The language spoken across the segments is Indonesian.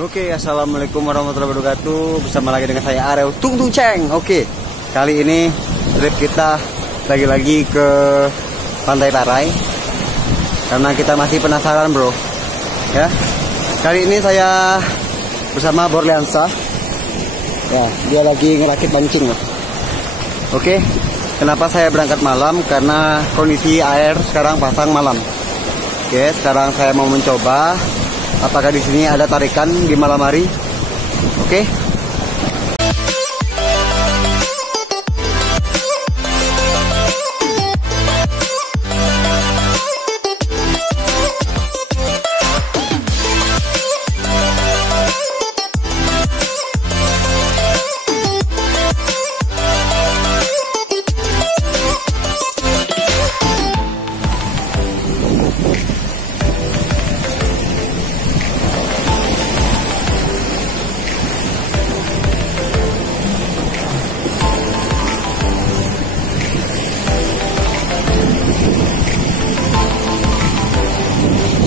Oke, assalamualaikum warahmatullahi wabarakatuh. Bersama lagi dengan saya Arel Tung Tung Ceng. Oke, kali ini trip kita lagi-lagi ke Pantai Parai karena kita masih penasaran, bro. Ya, kali ini saya bersama Borliansa. Ya, dia lagi ngerakit pancing loh. Oke, kenapa saya berangkat malam? Karena kondisi air sekarang pasang malam. Oke, sekarang saya mau mencoba apakah di sini ada tarikan di malam hari. Oke.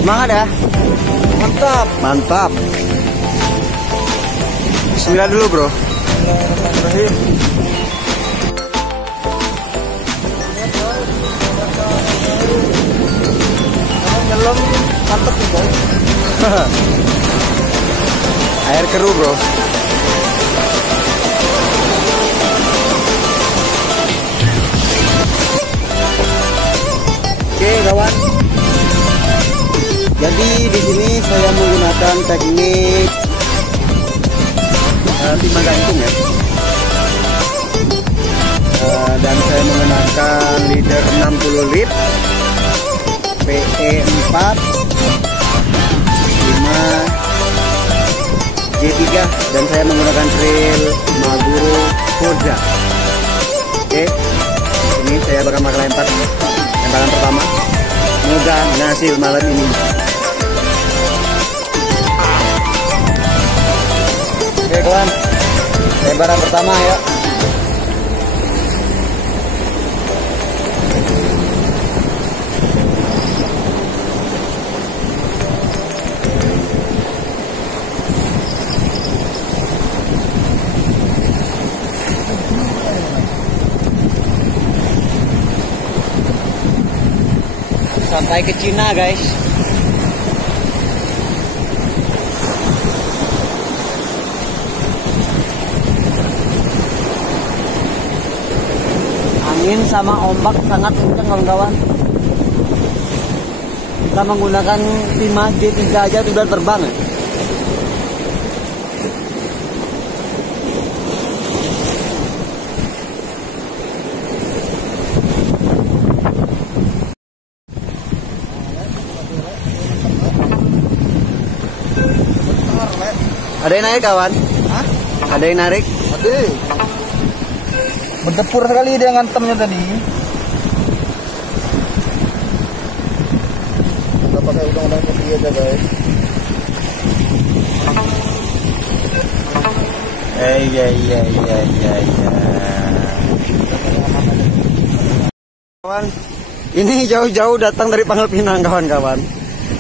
Semangat ya. Mantap. Mantap. Bismillah dulu, bro. Bismillahirrahmanirrahim. Nyelam mantap nih, bro. Air keruh, bro. Oke, kawan. Jadi di sini saya menggunakan teknik timah gantung ya, dan saya menggunakan leader 60 lip PE 4 5 G3 dan saya menggunakan trail Maguro Forza. Oke, ini saya bakal lempar lemparan pertama. Semoga hasil malam ini. Oke kawan, lemparan pertama ya. Sampai ke Cina, guys. Angin sama ombak sangat kencang, kawan-kawan. Kita menggunakan timah G3 aja sudah terbang ya. Ada yang narik, kawan? Hah? Ada yang narik? Ada. Berdepur sekali dia ngantemnya tadi. Kita pakai udang-udang putih aja, guys. Iya. Kawan, ini jauh-jauh datang dari Pangkal Pinang, kawan-kawan.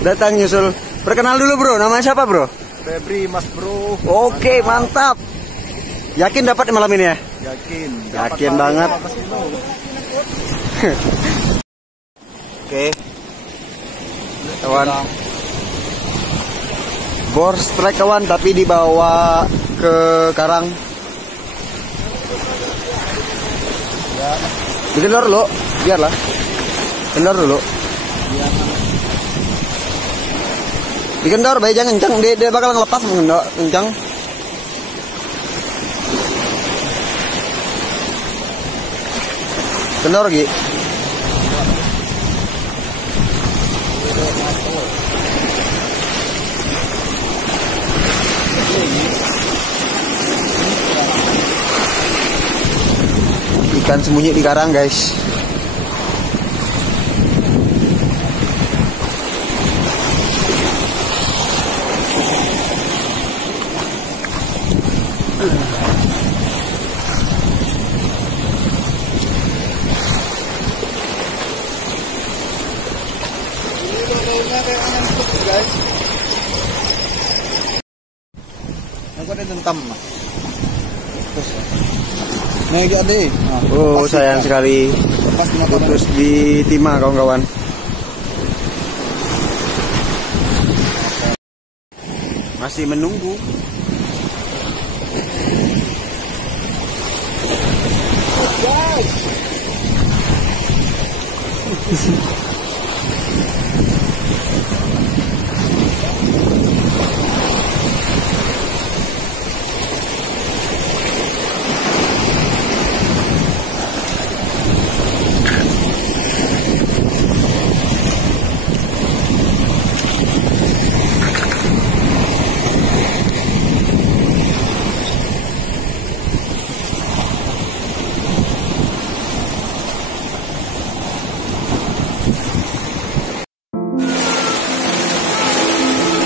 Datang nyusul. Perkenal dulu, bro. Nama siapa, bro? Febri, Mas Bro. Oke, mantap. Yakin dapat malam ini ya? Yakin. Yakin banget. Oke. Kawan. Bor strike, kawan, tapi dibawa ke karang. Dikendor dulu, biarlah. Kendor dulu. Dikendor, bayi jangan kencang, dia bakal ngelepas mengendor kencang. Kendor lagi. Ikan sembunyi di karang, guys. Aku ada tentam. Terus. Nih jadi. Oh, sayang sekali. Putus di timah kawan-kawan. Masih menunggu.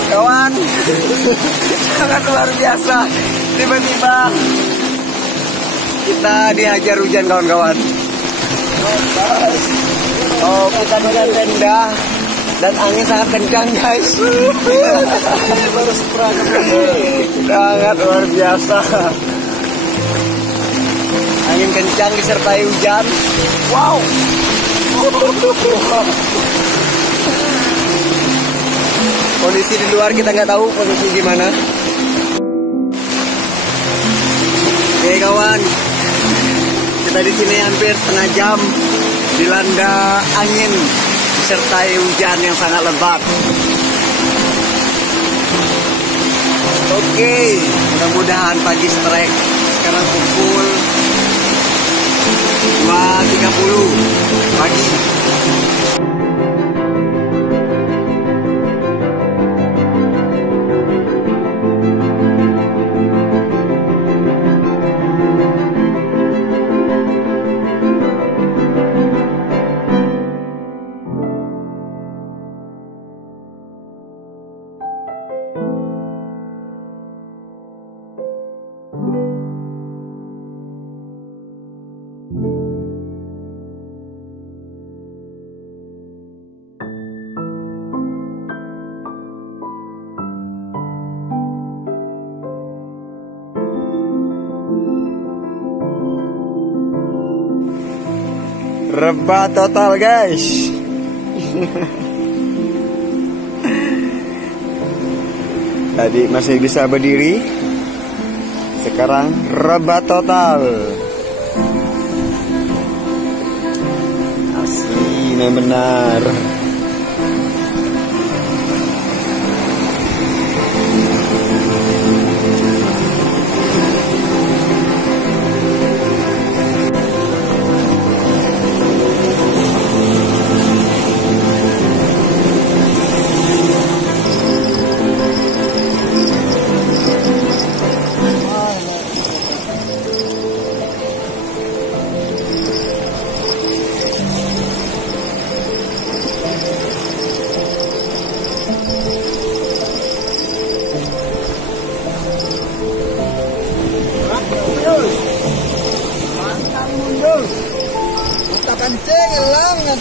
Kawan, sangat luar biasa. Tiba-tiba kita dihajar hujan kawan-kawan. Oh, kita dengan tenda dan angin sangat kencang guys. Baru Sangat luar biasa. Angin kencang disertai hujan. Wow. Kondisi di luar kita nggak tahu posisi gimana. Oke kawan, kita di sini hampir setengah jam dilanda angin disertai hujan yang sangat lebat. Oke, mudah-mudahan pagi strike. Sekarang pukul 2.30 pagi. Rebah total guys. Tadi masih bisa berdiri, sekarang rebah total. Asli benar.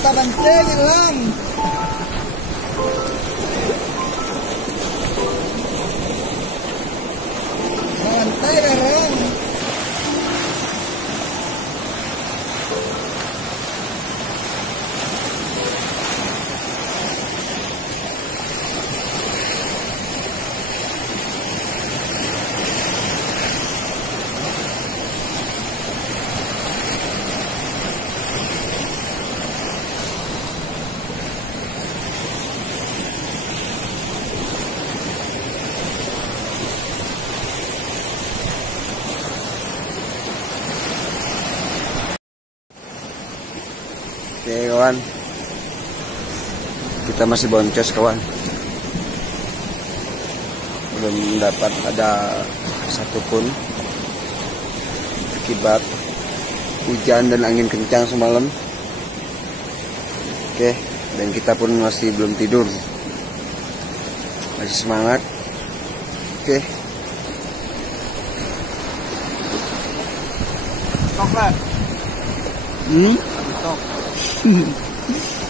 Kancing hilang. Santai orang. Oke kawan, kita masih boncos kawan, belum dapat ada satupun akibat hujan dan angin kencang semalam. Oke, dan kita pun masih belum tidur, masih semangat. Oke. Coklat.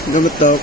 Gak betok.